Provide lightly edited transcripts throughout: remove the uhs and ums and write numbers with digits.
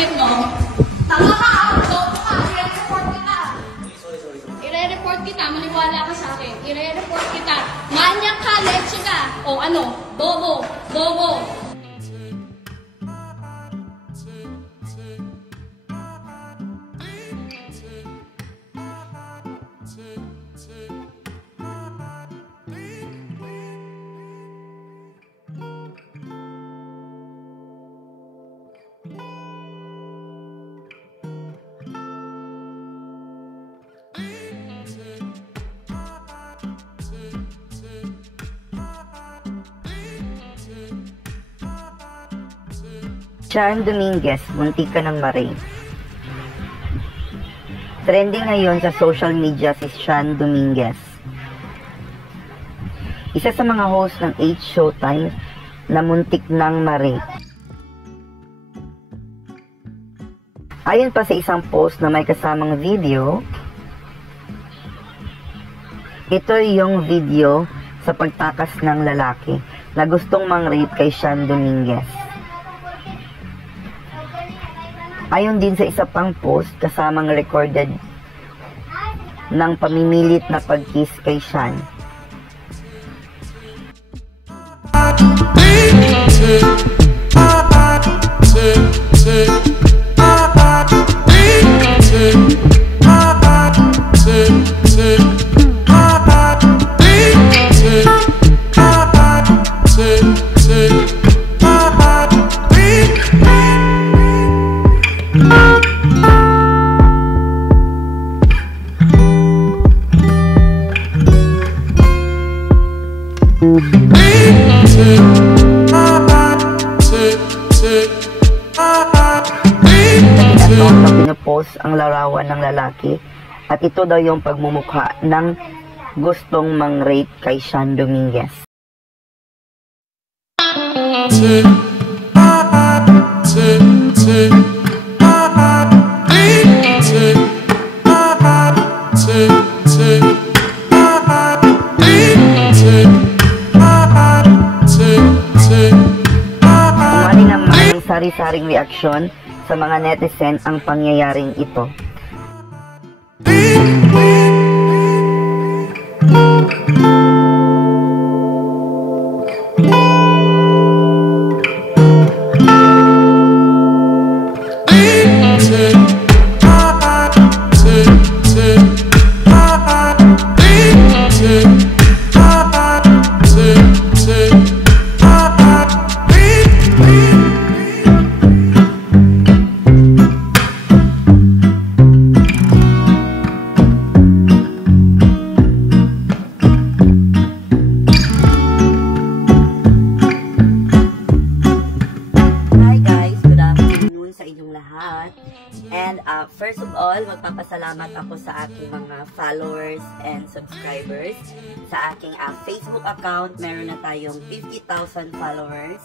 unit, no? Tama ka, loko ka, i-report kita. I-report kita, maniwala ka sa akin. I-report kita. Manyak ka, leche ka. O ano, bobo, bobo. Sean Dominguez, muntik ka ng maray. Trending ngayon sa social media si Sean Dominguez. Isa sa mga host ng 8 Showtime na muntik ng maray. Ayon pa sa isang post na may kasamang video, ito yung video sa pagtakas ng lalaki na gustong mang-rape kay Sean Dominguez. Ayon din sa isa pang post, kasamang recorded ng pamimilit na pag-kiss kay Sean. Pinupost ang larawan ng lalaki at ito daw yung pagmumukha ng gustong mang-rape kay Sean Dominguez. Umali naman ng sari-saring reaksyon sa mga netizen ang pangyayaring ito. And first of all, magpapasalamat ako sa aking mga followers and subscribers. Sa aking Facebook account, meron na tayong 50,000 followers.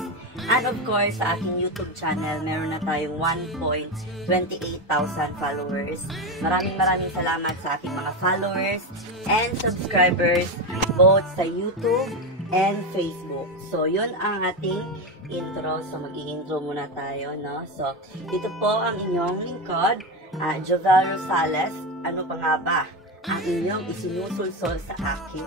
And of course, sa aking YouTube channel, meron na tayong 1.28,000 followers. Maraming salamat sa aking mga followers and subscribers, both sa YouTube and Facebook. So, yun ang ating intro. So, mag-i-intro muna tayo, no? So, ito po ang inyong lingkod, Jovel Rosales. Ano pa nga ba ang inyong isinusulsol sa akin?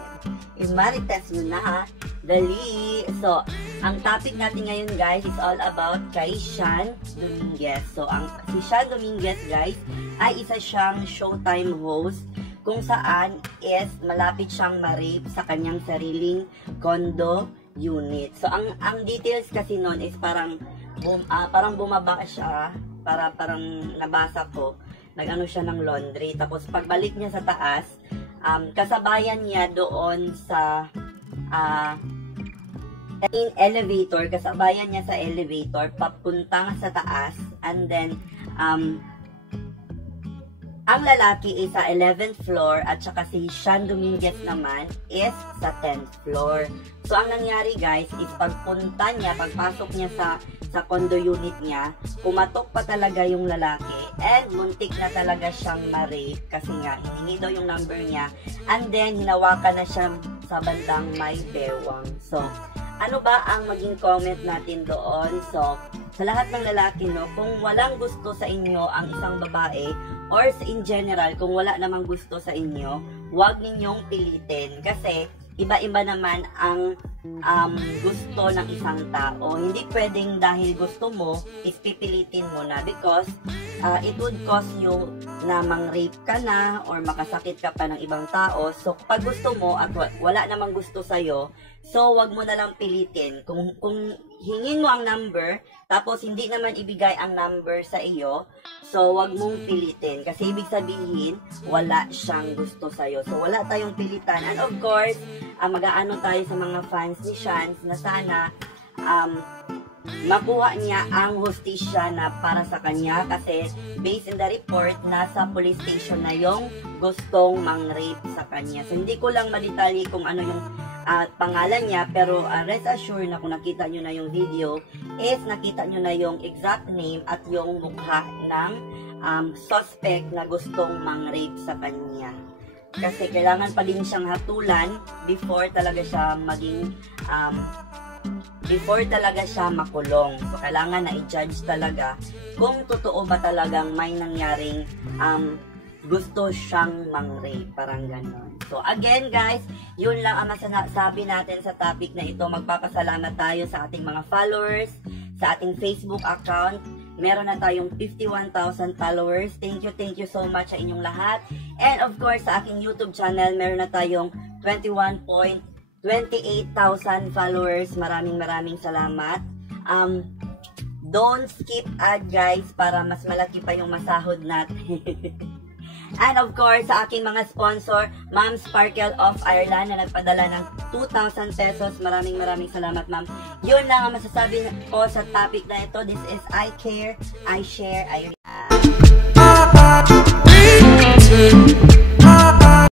I-marites nyo na, ha? Dali! So, ang topic natin ngayon, guys, is all about kay Sean Dominguez. So, si Sean Dominguez, guys, ay isa siyang Showtime host kung saan is malapit siyang ma-rape sa kanyang sariling condo unit. So, ang details kasi nun is parang bumaba siya, parang nabasa ko, nag-ano siya ng laundry. Tapos, pagbalik niya sa taas, kasabayan niya doon sa elevator, kasabayan niya sa elevator, papunta sa taas, and then, ang lalaki is sa 11th floor at saka si Sean Dominguez naman is sa 10th floor. So, ang nangyari, guys, is pagpunta niya, pagpasok niya sa condo unit niya, pumatok pa talaga yung lalaki and muntik na talaga siyang ma-rape kasi nga, hiningi daw yung number niya and then, hinawakan na siya sa bandang may bewang. So, ano ba ang maging comment natin doon? So, sa lahat ng lalaki, no, kung walang gusto sa inyo ang isang babae, or in general, kung wala namang gusto sa inyo, huwag ninyong pilitin. Kasi, iba-iba naman ang gusto ng isang tao. Hindi pwedeng dahil gusto mo, is pipilitin mo na because it would cause you na mang-rape ka na or makasakit ka pa ng ibang tao. So, pag gusto mo at wala namang gusto sa'yo, so wag mo na lang pilitin. Kung hingin mo ang number, tapos hindi naman ibigay ang number sa iyo, so wag mong pilitin. Kasi ibig sabihin, wala siyang gusto sa'yo. So, wala tayong pilitan. And of course, mag-aano tayo sa mga fans ni Shans na sana makuha niya ang hustisya na para sa kanya kasi based in the report, nasa police station na yung gustong mang-rape sa kanya. So, hindi ko lang madetali kung ano yung pangalan niya, pero rest assured na kung nakita nyo na yung video, is nakita nyo na yung exact name at yung mukha ng suspect na gustong mang-rape sa kanya. Kasi kailangan pa din siyang hatulan before talaga siya maging before talaga siya makulong. So, kailangan na i-judge talaga kung totoo ba talagang may nangyaring gusto siyang mang-rape. Parang ganon. So, again guys, yun lang ang masasabi natin sa topic na ito. Magpapasalamat tayo sa ating mga followers, sa ating Facebook account. Meron na tayong 51,000 followers. Thank you so much sa inyong lahat. And of course, sa aking YouTube channel, meron na tayong 28,000 followers. Maraming salamat. Don't skip ad guys para mas malaki pa yung masahod natin. And of course, sa aking mga sponsor, Ma'am Sparkle of Ireland na nagpadala ng 2,000 pesos. Maraming salamat, ma'am. Yun lang ang masasabi ko sa topic na ito. This is I Care, I Share, I